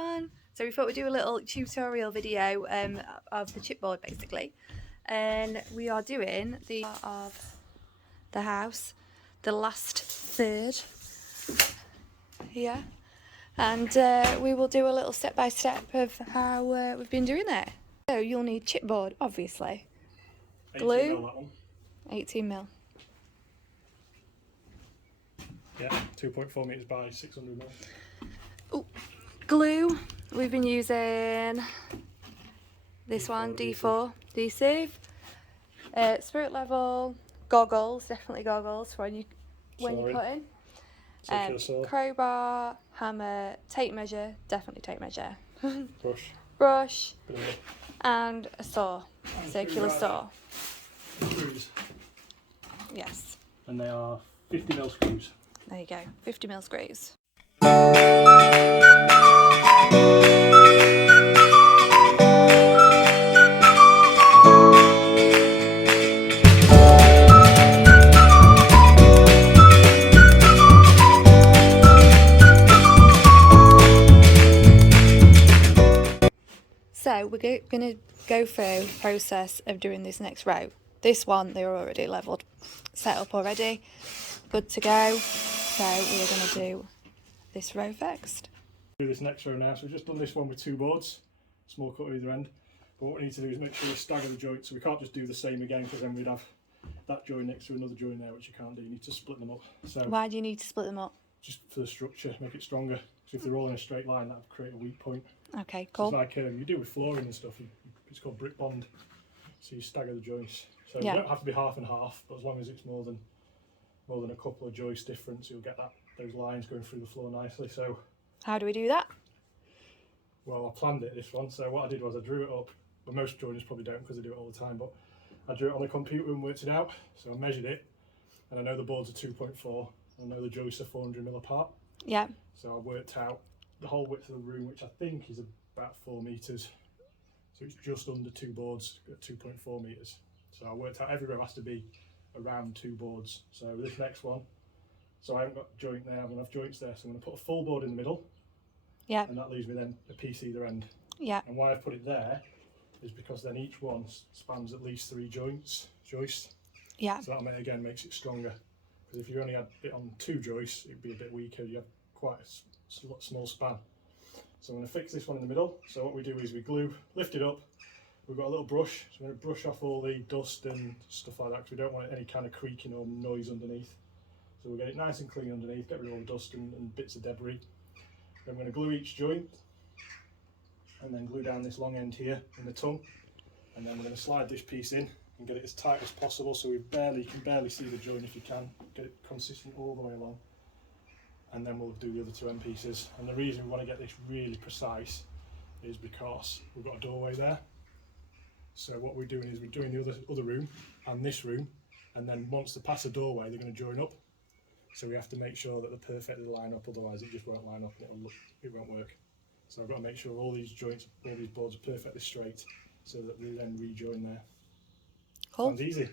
everyone. So we thought we'd do a little tutorial video of the chipboard basically, and we are doing the of the house, the last third here, and we will do a little step by step of how we've been doing it. So you'll need chipboard, obviously, glue, 18mm. Yeah, 2.4 metres by 600mm. Ooh, glue, we've been using this one, D4 adhesive. Spirit level, goggles, definitely goggles for when you're cutting. Crowbar, hammer, tape measure, definitely tape measure. Brush, and a saw, circular saw. Screws. Yes. And they are 50mm screws. There you go, 50mm screws. So we're going to go through the process of doing this next row. This one, they're already levelled, set up already, good to go. So we're going to do this row next. Do this next row now. So we've just done this one with 2 boards, small cut at either end. But what we need to do is make sure we stagger the joints. So we can't just do the same again, because then we'd have that joint next to another joint there, which you can't do. You need to split them up. So why do you need to split them up? Just for the structure, make it stronger. So if they're all in a straight line, that would create a weak point. Okay, cool. So it's like you do with flooring and stuff. It's called brick bond. So you stagger the joints. So you don't have to be half and half, but as long as it's more than a couple of joists difference, you'll get those lines going through the floor nicely. So how do we do that? Well, I planned it this one. So what I did was I drew it up. But most joiners probably don't, because they do it all the time. But I drew it on the computer and worked it out. So I measured it, and I know the boards are 2.4. I know the joists are 400mm apart. Yeah. So I worked out the whole width of the room, which I think is about 4 metres. So it's just under 2 boards at 2.4 metres. So I worked out every row has to be around 2 boards. So this next one, so I haven't got a joint there, I'm going to have joints there. So I'm going to put a full board in the middle. Yeah. And that leaves me then a piece either end. Yeah. And why I've put it there is because then each one spans at least 3 joists. Yeah. So that again makes it stronger. Because if you only had it on 2 joists, it'd be a bit weaker. You have quite a small span. So I'm going to fix this one in the middle. So what we do is we glue, lift it up. We've got a little brush, so we're going to brush off all the dust and stuff like that, because we don't want any kind of creaking or noise underneath. So we'll get it nice and clean underneath, get rid of all the dust and bits of debris. Then we're going to glue each joint, and then glue down this long end here in the tongue. And then we're going to slide this piece in and get it as tight as possible, so you can barely see the joint if you can. Get it consistent all the way along. And then we'll do the other 2 end pieces. And the reason we want to get this really precise is because we've got a doorway there. So what we're doing is we're doing the other room and this room, and then once they pass the doorway, they're going to join up. So we have to make sure that they're perfectly line up, otherwise it just won't line up and it won't work. So I've got to make sure all these joints, all these boards are perfectly straight, so that they then rejoin there. Cool. Sounds easy.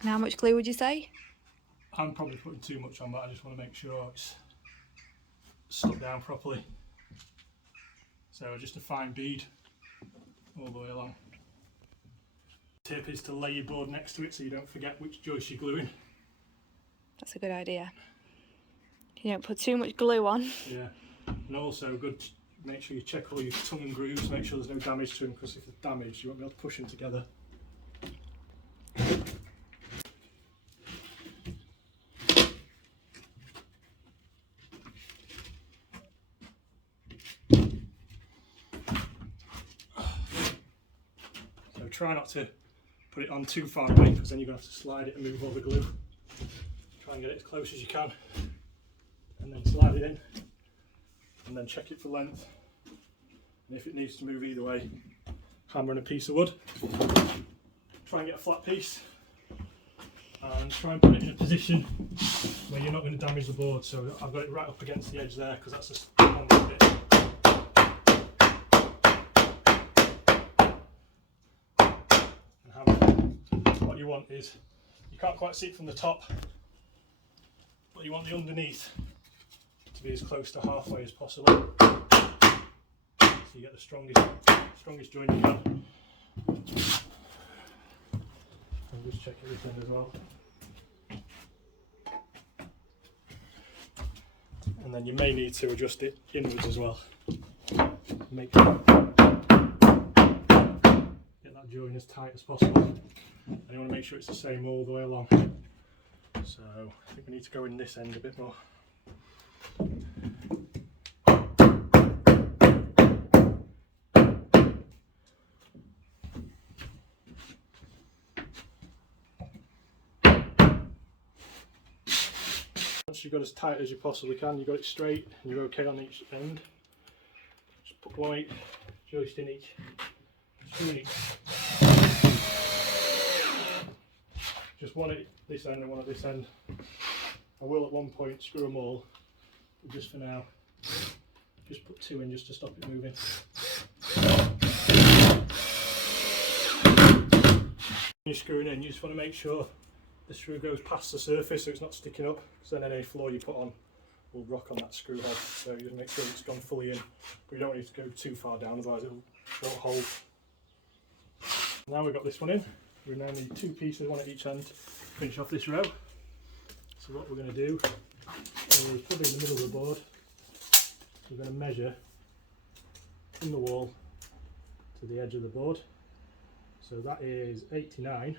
And how much glue would you say? I'm probably putting too much on, but I just want to make sure it's stuck down properly. So just a fine bead all the way along. Tip is to lay your board next to it so you don't forget which joist you're gluing. That's a good idea. You don't put too much glue on. Yeah, and also make sure you check all your tongue and grooves, make sure there's no damage to them, because if they're damaged you won't be able to push them together. So try not to put it on too far away, because then you're going to have to slide it and move all the glue. Try and get it as close as you can, and then slide it in, and then check it for length. And if it needs to move either way, hammer and a piece of wood. try and get a flat piece and try and put it in a position where you're not going to damage the board. So I've got it right up against the edge there because that's the strongest bit. What you want is, you can't quite see it from the top, but you want the underneath to be as close to halfway as possible, so you get the strongest joint you can. I'll just check everything as well. And then you may need to adjust it inwards as well. Get that joint as tight as possible. And you want to make sure it's the same all the way along. So I think we need to go in this end a bit more. Once you've got as tight as you possibly can, you've got it straight and you're okay on each end, just put one joist in each screw. Just one at this end and one at this end. I will at one point screw them all, but just for now, just put two in just to stop it moving. When you're screwing in, you just want to make sure the screw goes past the surface so it's not sticking up, because then any floor you put on will rock on that screw head. So you just make sure it's gone fully in, but you don't need to go too far down, otherwise it won't hold. Now we've got this one in. We now need two pieces, one at each end, to finish off this row. So what we're going to do is put it in the middle of the board. We're going to measure from the wall to the edge of the board. So that is 89,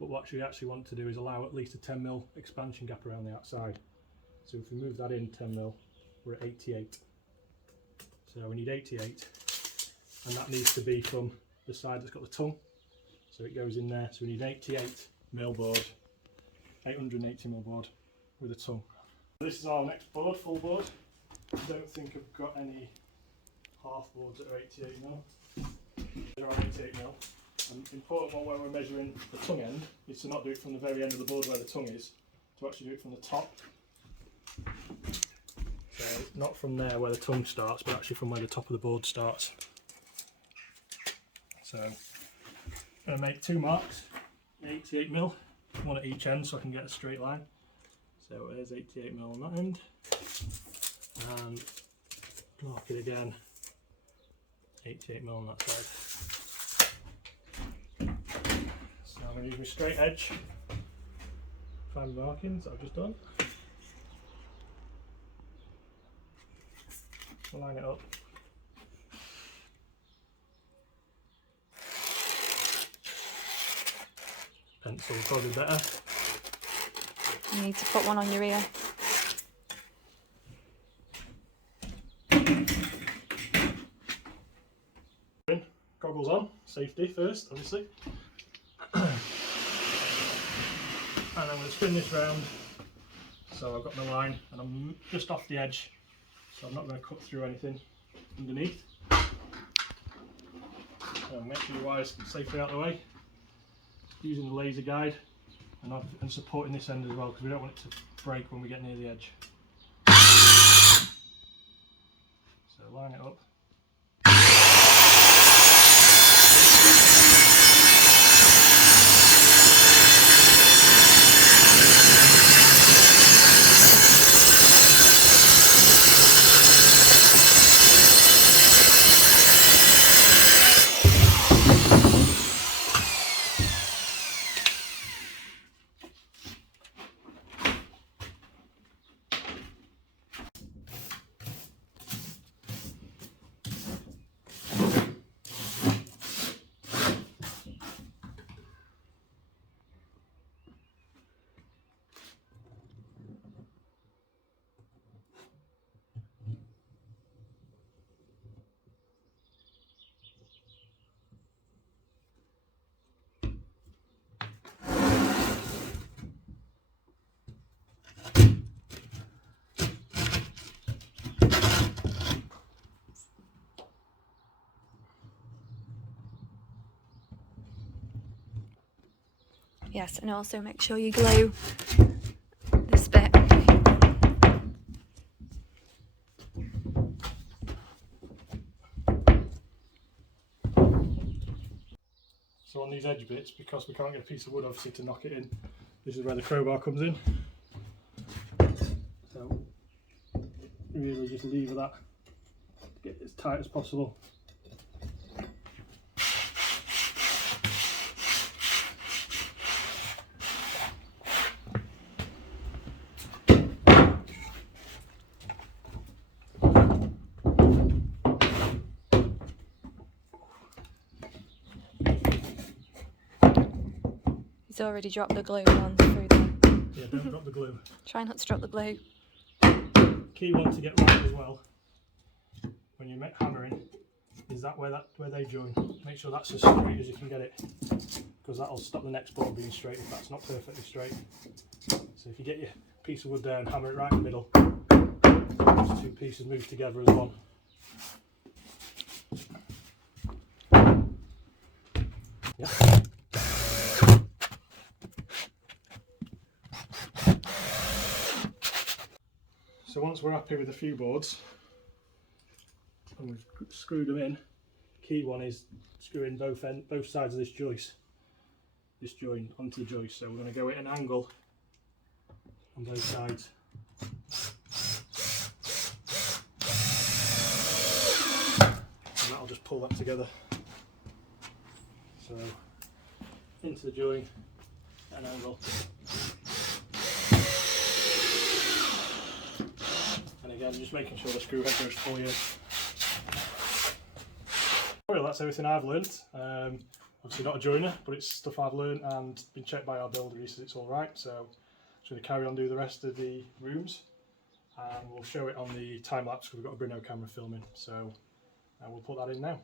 but what we actually want to do is allow at least a 10mm expansion gap around the outside. So if we move that in 10mm, we're at 88. So we need 88, and that needs to be from the side that's got the tongue. So it goes in there, so we need an 88mm board, 880mm board with a tongue. This is our next board, full board. I don't think I've got any half boards that are 88mm. They're on 88mm. And the important one when we're measuring the tongue end is to not do it from the very end of the board where the tongue is, to actually do it from the top. So not from there where the tongue starts, but actually from where the top of the board starts. So I'm going to make two marks, 88mm, one at each end so I can get a straight line. So there's 88mm on that end, and mark it again, 88mm on that side. So I'm going to use my straight edge, find the markings that I've just done, line it up. Pencil probably better. You need to put one on your ear. Goggles on, safety first, obviously. And I'm going to spin this round. So I've got my line, and I'm just off the edge, so I'm not going to cut through anything underneath. So make sure your wires safely out of the way. Using the laser guide and supporting this end as well, because we don't want it to break when we get near the edge. So line it up. Yes, and also make sure you glue this bit. So on these edge bits, because we can't get a piece of wood obviously to knock it in, this is where the crowbar comes in. So really just lever that to get it as tight as possible. He's already dropped the glue once through there. Yeah, don't drop the glue. Try not to drop the glue. Key one to get right as well, when you're hammering, is that where they join. Make sure that's as straight as you can get it, because that'll stop the next board being straight if that's not perfectly straight. So if you get your piece of wood there and hammer it right in the middle, those two pieces move together as one. Yeah. So once we're happy with a few boards and we've screwed them in, key one is screwing both sides of this join onto the joist. So we're going to go at an angle on both sides. And that'll just pull that together. So into the join at an angle. And again, just making sure the screw head goes fully in. Well, that's everything I've learnt. Obviously not a joiner, but it's stuff I've learnt and been checked by our builder. He says it's all right. So I'm just going to carry on do the rest of the rooms, and we'll show it on the time lapse because we've got a Brino camera filming. So we'll put that in now.